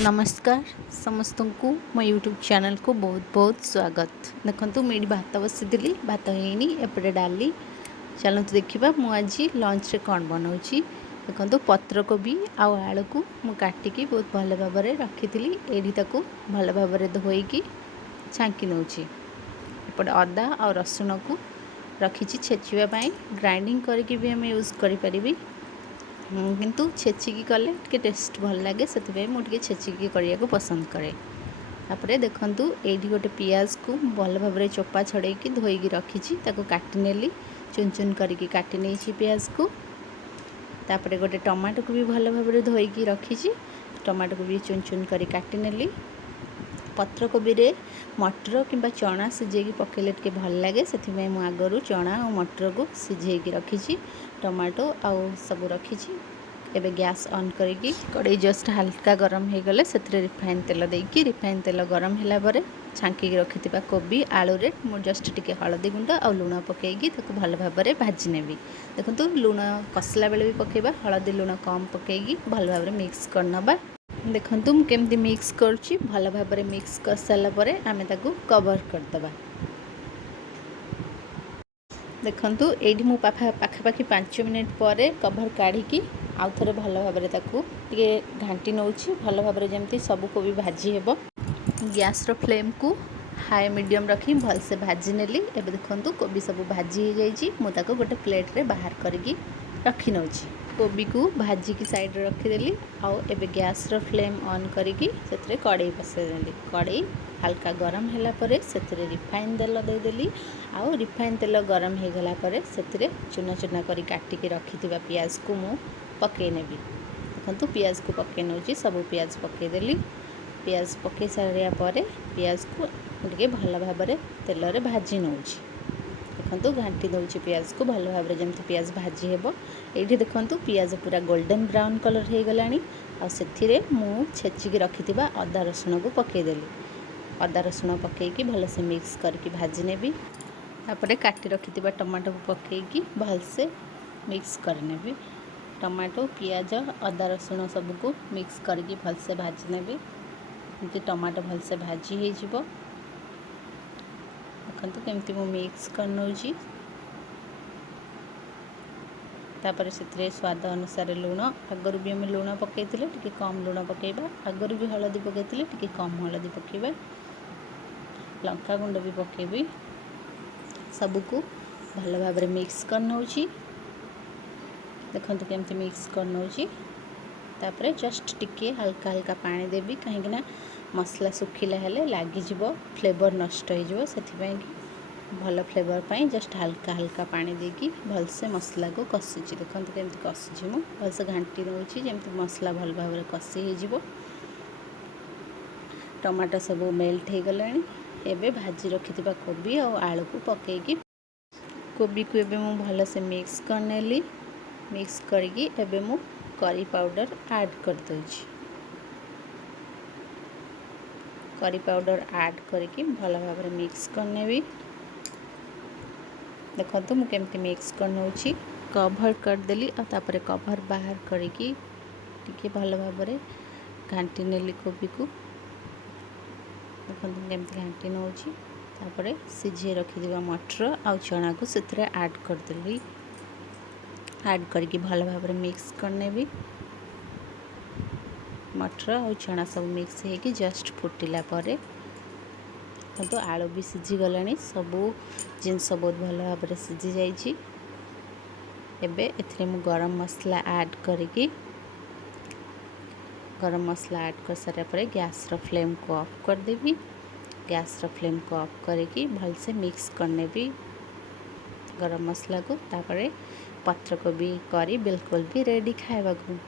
नमस्कार समस्त को मो यूट्यूब चैनल को बहुत बहुत स्वागत। देखो मुझे भात बसी भात होनी एपटे डाली चलते देखा मुझे लंच रे कौन बनाऊँगी। देखो पत्र कोबी आउ आलू को मु काटिकी बहुत भल भाव रखी एडी ताकू भल भाव धोईकी छांकी नौची। एपटे अदा और रसुण को रखी छेचिवाई ग्राइंडिंग करके भी आम यूज करें किंतु छेचिकी कले टे टेस्ट भल लगे से मुझे छेचिकी करने को पसंद करे। तापर देखूँ ये गोटे पियाज को भल भाव चोपा छड़े धोईकी रखी काटिनेली चुन चुन करके काटी नहीं पियाज को। तापर गोटे टमाटो को भी भल भाव धोईकी रखी टमाटो को भी चुन चुन कर काटिनेली। पत्र कोबी रे मटर किंबा चना सिझेकी पकेले टे भल लगे से आगरू चना और मटर को सिझेकी रखी टमाटो आउ सब रखी। एबे गैस ऑन करके कड़े जस्ट हल्का गरम हो गले से रिफाइन तेल देकी रिफाइन तेल गरम होला परे छांकी रखि कोबी आलू रे मु जस्ट टिके हलदी गुंड आ लुण पकेगी ताको भल भाव में भाजी नेबी। देखो लुण कसला बेले भी पकेबा हलदी लुण कम पकेगी भल भाव में मिक्स करनबा। देखो मुझे केमती मिक्स करुच्ची भल भाव में मिक्स कर सारापर आम कवर करदे। देखो ये मु पाखापाखि 5 मिनिट पर कवर काढ़ी आउ थे भल भाव में घाटी नौ भल भाव में जमी सब कोबी भाजी हेब। गैस रो फ्लेम को हाई मीडियम रखी भलसे भाजी नेली। एबे देखो कोबी सब भाजी हो जाइए मुझे गोटे प्लेट रे बाहर करके रखी नौ। कोबी को भाजी की साइड रखीदेली आउ एबे गैस रो फ्लेम ऑन करके से कड़ाई बसैदेली। कड़ाई हल्का गरम होला परे से रिफाइन तेल देदेली आउ रिफाइन तेल गरम हो गला परे से चुना चुना करी काटिकी रखी पियाज को मु पकई नेबी। देखो पियाज को पकई नौ सब पियाज पकईदेली। पियाज पकई सारा पर पियाज को टे भल भाव में तेल रे भाजी नौ। देखो घाटी दौर पियाज को भल भाव में जमी पियाज भाजी हेब। ये देखो पियाज पूरा गोल्डन ब्राउन कलर हो गलानी आ से मु छेचिकी रखी अदा रसुण को पकईदेली। अदा रसुण पकईकी भलसे मिक्स करके भाजी नेबी। तापर काटी रखी टमाटो को पकईकी भलसे मिक्स करनेबी। टमाटो पियाज अदा रसुण सबको मिक्स करके भलसे भाजी नेबी जमी टमाटो भलसे भाजी हो। देखो केमती मु मिक्स कर नौची। तापर से स्वाद अनुसार लुण आगर भी आम लुण पकई टे कम लुण पकेबा आगर भी हलदी पकई टे कम हलदी पकेबा लंका गुंड भी पकेबी सबको भल भाव में मिक्स कर नौची। देखो केमती मिक्स कर नौची। तापर जस्ट टिके हल्का हल्का पानी देवी कहीं मसला सुखिला हेले लागिजिव फ्लेवर नष्ट हो से भल फ्लेवर पाई जस्ट हल्का हल्का पानी देकी भलसे मसला को कषुची। देखो केमती कषुची मु भलसे घाटी नौची जमी मसला भल भाव में कषि हो। टमाटो सब मेल्ट हो गलानी। एबे भाजी रखी कोबी और आलू को पकईकी कोबी को एबे मु भलसे मिक्स करनेली। मिक्स करके एबे मु करी पाउडर ऐड कर दूची। करी पाउडर ऐड करके भल भाव में मिक्स करनेबी। देखो मुझे केमती मिक्स कर नौची कवर करदेली और तापर कवर बाहर करके टिके भल भाव में घाटी नेली कोबी को। देखो केमती घाटी नौची तापर सिझे रखी मटर आउ चना को से ऐड करदेली। ऐड करके भल भाव में मिक्स करनेबी। मटर और चना सब मिक्स होगी जस्ट फुटिला परे तो आलू भी सिझी गलानी सबू जिनस बहुत भल भाव में सिझी जाइए। एबे एथिरे मु गरम मसला ऐड करके गरम मसला ऐड कर सारा पर गैस रो फ्लेम को ऑफ कर देवी। गैस रो फ्लेम को ऑफ करके भलसे मिक्स करने भी गरम मसला को। तापर पत्र कोबी करी बिल्कुल भी रेडी खाइबा को।